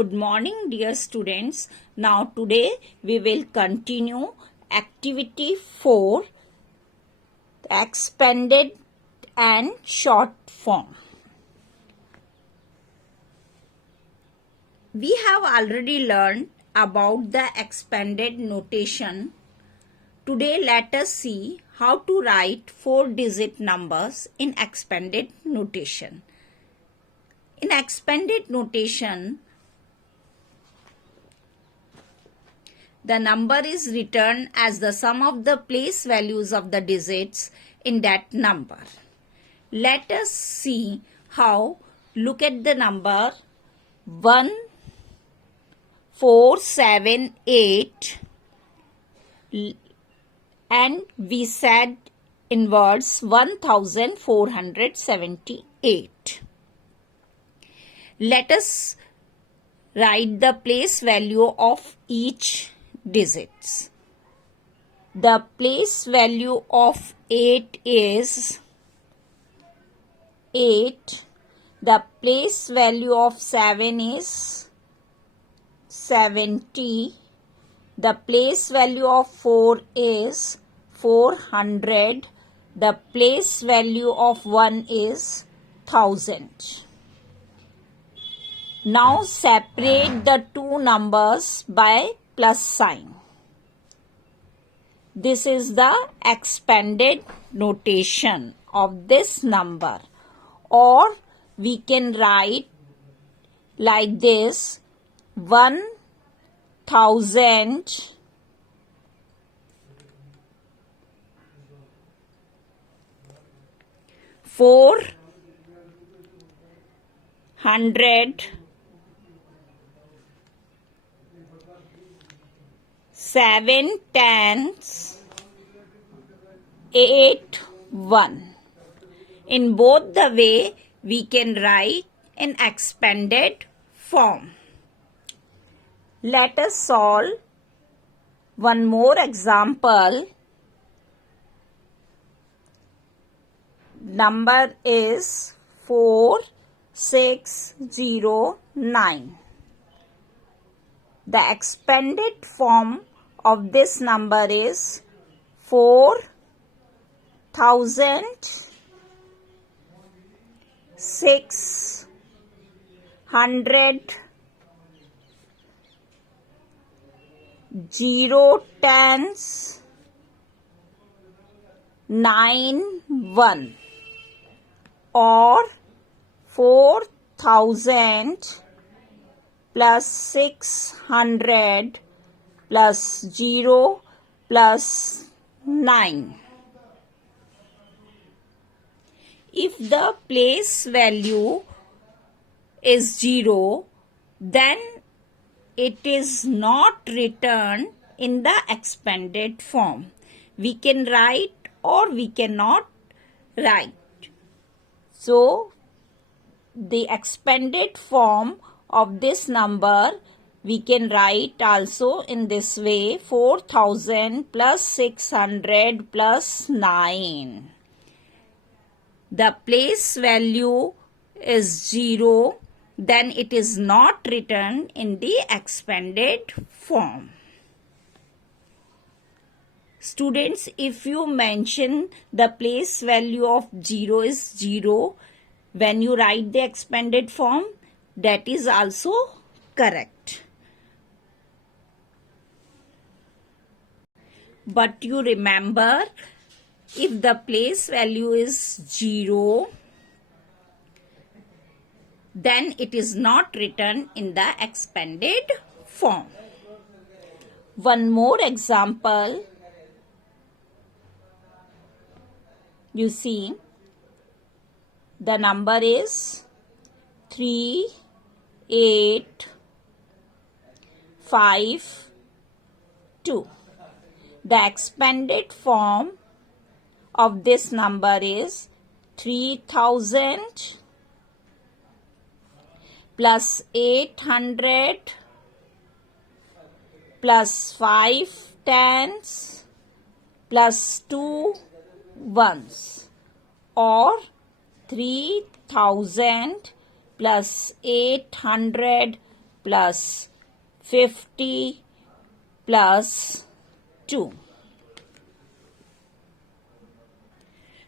Good morning, dear students. Now today we will continue activity 4, expanded and short form. We have already learned about the expanded notation. Today let us see how to write 4-digit numbers in expanded notation. In expanded notation, the number is written as the sum of the place values of the digits in that number. Let us see how. Look at the number 1, 4, 7, 8, and we said in words 1478. Let us write the place value of each digits. The place value of 8 is 8. The place value of 7 is 70. The place value of 4 is 400. The place value of 1 is 1000. Now separate the two numbers by plus sign. This is the expanded notation of this number, or we can write like this: 1000 400 7 tens 8 1. In both the way we can write in expanded form. Let us solve one more example. Number is 4609. The expanded form of this number is 4600 0 tens 9 1, or 4000 plus 600 plus 0 plus 9. If the place value is 0, then it is not written in the expanded form. We can write or we cannot write. So, the expanded form of this number we can write also in this way: 4000 plus 600 plus 9. The place value is 0, then it is not written in the expanded form. Students, if you mention the place value of 0 is 0 when you write the expanded form, that is also correct. But you remember, if the place value is 0, then it is not written in the expanded form. One more example. You see, the number is 3852. The expanded form of this number is 3000 plus 800 plus 5 tens plus 2 ones, or 3000 plus 800 plus 50 plus 2.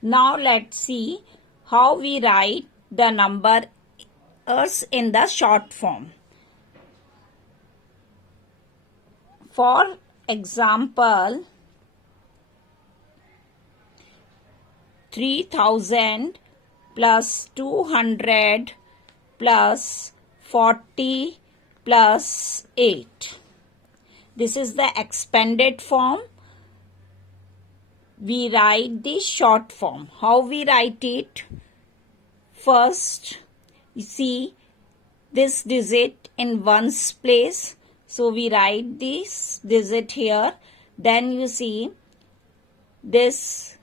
Now let's see how we write the numbers in the short form. For example, 3000 plus 200 plus 40 plus 8. This is the expanded form. We write the short form. How we write it? First, you see this digit in ones place. So we write this digit here. Then you see this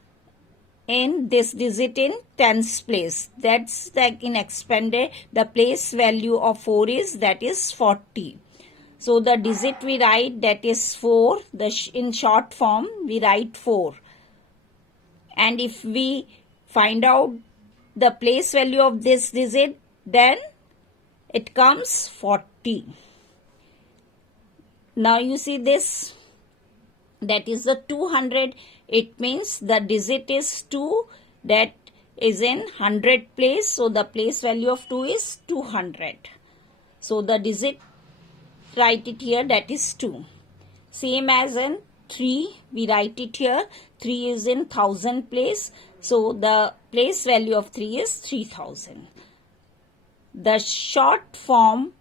in this digit in tens place. That's like in expanded. The place value of 4 is, that is 40. So the digit we write, that is 4. In short form we write 4. And if we find out the place value of this digit, then it comes 40. Now you see this, that is the 200. It means the digit is 2, that is in 100 place. So the place value of 2 is 200. So the digit, write it here, that is 2. Same as in 3, we write it here. 3 is in 1000 place. So the place value of 3 is 3000. The short form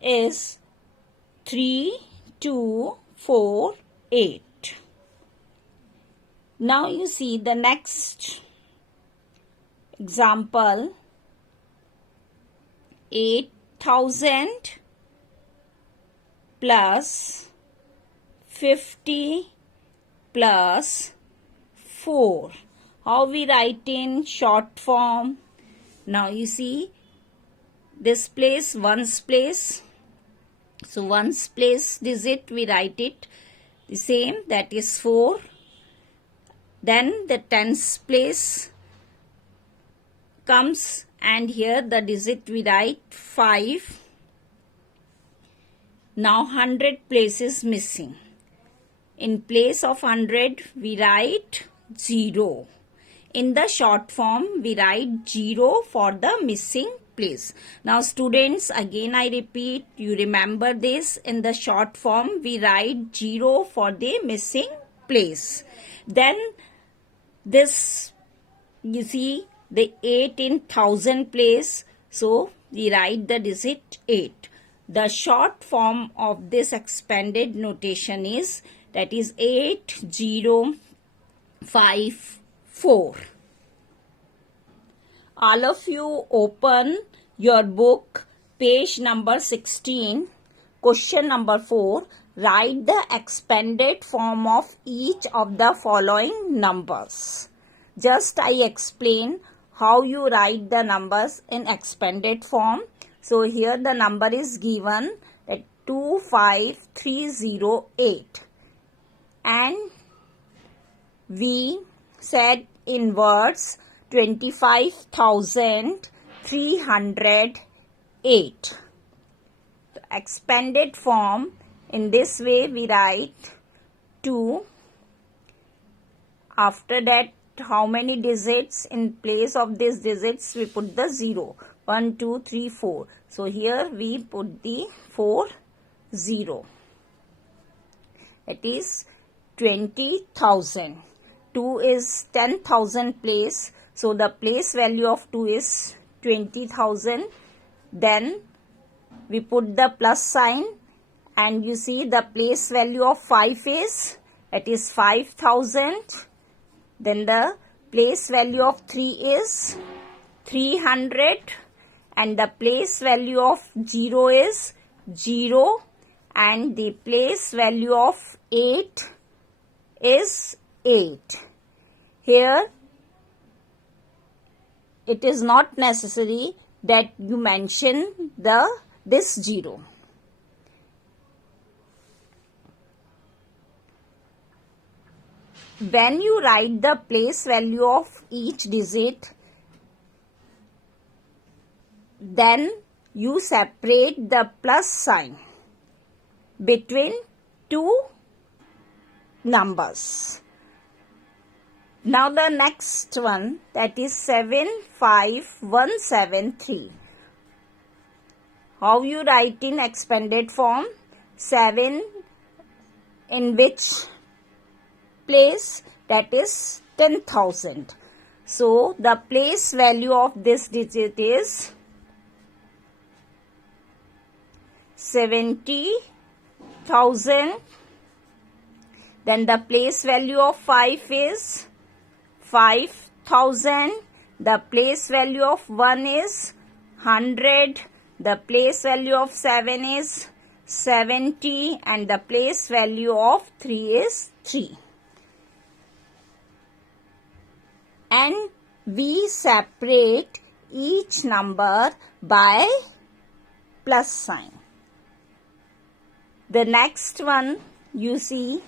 is 3248. Now you see the next example. 8000 plus 50 plus 4. How we write in short form? Now you see this place, ones place. So ones place digit, we write it the same, that is 4. Then the tens place comes, and here the digit we write 5. Now 100 place is missing. In place of 100 we write 0. In the short form we write 0 for the missing place. Now students, again I repeat, you remember this. In the short form we write 0 for the missing place. Then this, you see the 8 in 1000 place. So we write the digit 8. The short form of this expanded notation is, that is 8054. All of you open your book, page number 16, question number 4. Write the expanded form of each of the following numbers. Just I explain how you write the numbers in expanded form. So here the number is given at 25308. And we said in words 25,308. The expanded form, in this way we write 2. After that, how many digits? In place of these digits we put the 0. 1, 2, 3, 4. So here we put the 4 0. It is 20,000. 2 is 10,000 place. So the place value of 2 is 20,000. Then we put the plus sign, and you see the place value of 5 is, it is 5,000. Then the place value of 3 is 300. And the place value of 0 is 0. And the place value of 8 is 8. Here it is not necessary that you mention this 0. When you write the place value of each digit, then you separate the plus sign between two numbers. Now the next one, that is 75173. How you write in expanded form? 7 in which place? That is 10,000. So the place value of this digit is 70,000. Then the place value of 5 is 5,000. The place value of 1 is 100. The place value of 7 is 70. And the place value of 3 is 3. And we separate each number by plus sign. The next one, you see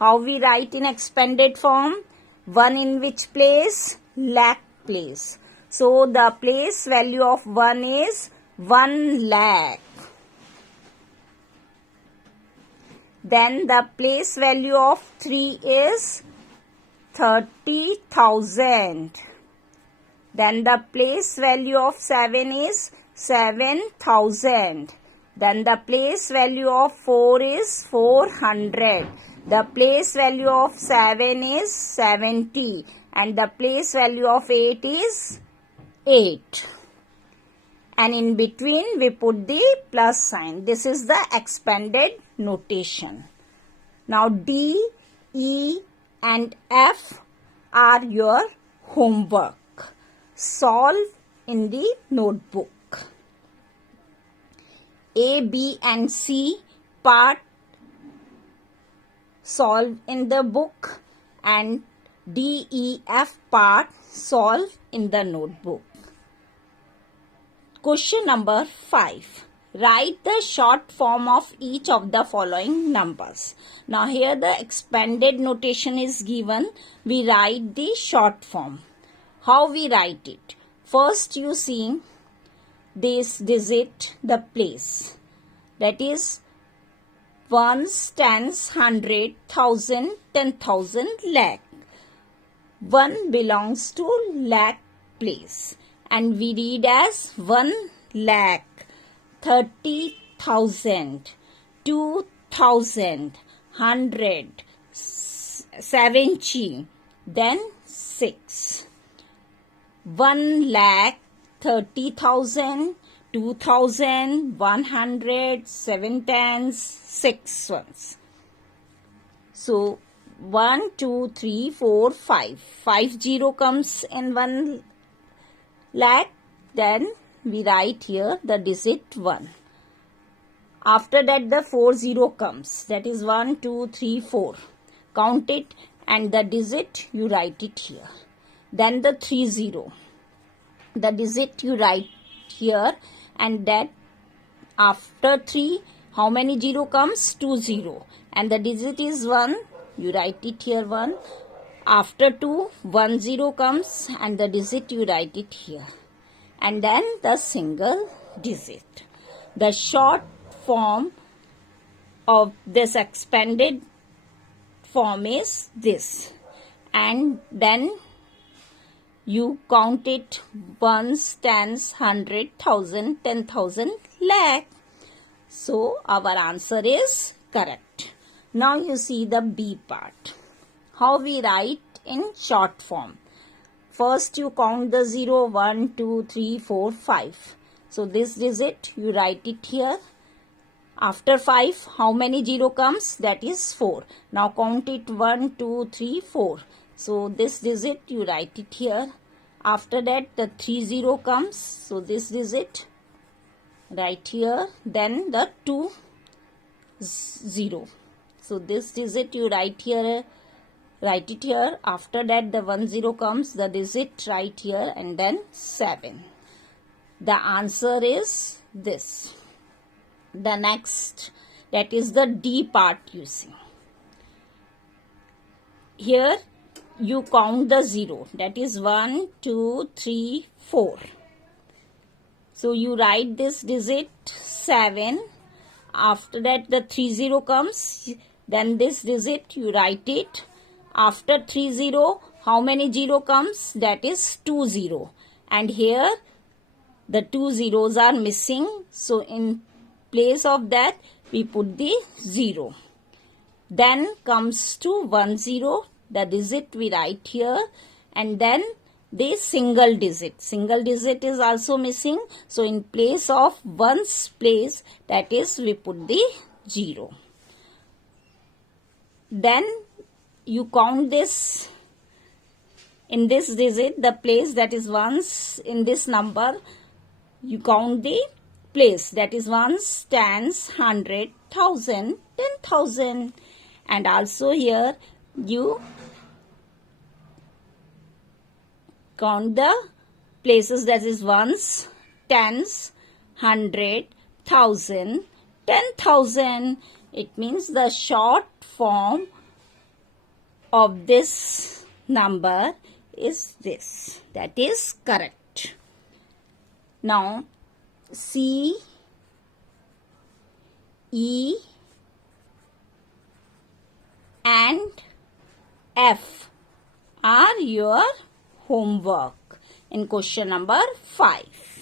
how we write in expanded form. 1 in which place? Lakh place. So the place value of 1 is 1 lakh. Then the place value of 3 is 30,000. Then the place value of 7 is 7,000. Then the place value of 4 is 400. The place value of 7 is 70. And the place value of 8 is 8. And in between we put the plus sign. This is the expanded notation. Now D, E and F are your homework. Solve in the notebook. A, B and C part solve in the book, and D, E, F part solve in the notebook. Question number 5. Write the short form of each of the following numbers. Now here the expanded notation is given. We write the short form. How we write it? First you see this digit, the place. That is ones, tens, 100, 1,000, 10,000, lakh. 1 belongs to lakh place. And we read as 1 lakh, 30,000, 2,000, 100, 70, then 6. 1 lakh, 30,000, 2,000, 100, 7 tens, 6 ones. So 1, 2, 3, 4, 5. 5 0 comes in 1 lakh. Then we write here the digit 1. After that the 4 0 comes. That is 1, 2, 3, 4. Count it and the digit you write it here. Then the 3 0. The digit you write here, and that after 3 how many 0 comes? 2 0. And the digit is 1. You write it here 1. After 2 1 0 comes and the digit you write it here. And then the single digit. The short form of this expanded form is this. And then you count it ones, tens, 100, 1,000, 10,000, lakh. So our answer is correct. Now you see the B part. How we write in short form. First you count the 0, 1, 2, 3, 4, 5. So this digit you write it here. After 5 how many 0 comes? That is 4. Now count it 1, 2, 3, 4. So this digit you write it here. After that the 3 0 comes. So this digit right here. Then the 2 0. So this digit you write here. Write it here. After that the 1 0 comes. The digit right here, and then 7. The answer is this. The next, that is the D part you see. Here you count the 0. That is 1, 2, 3, 4. So you write this digit 7. After that the 30 comes. Then this digit you write it. After 30, how many 0 comes? That is 20. And here the 2 zeros are missing. So in place of that we put the 0. Then comes to 10. The digit we write here. And then the single digit. Single digit is also missing. So in place of 1's place, that is we put the 0. Then you count this. In this digit, the place that is 1's in this number, you count the place that is 1's, 10's, 100, 1000, 10,000. And also here you count the places that is 1's, 10's, 100, 1000, 10,000. It means the short form of this number is this. That is correct. Now C, E and F are your homework in question number 5.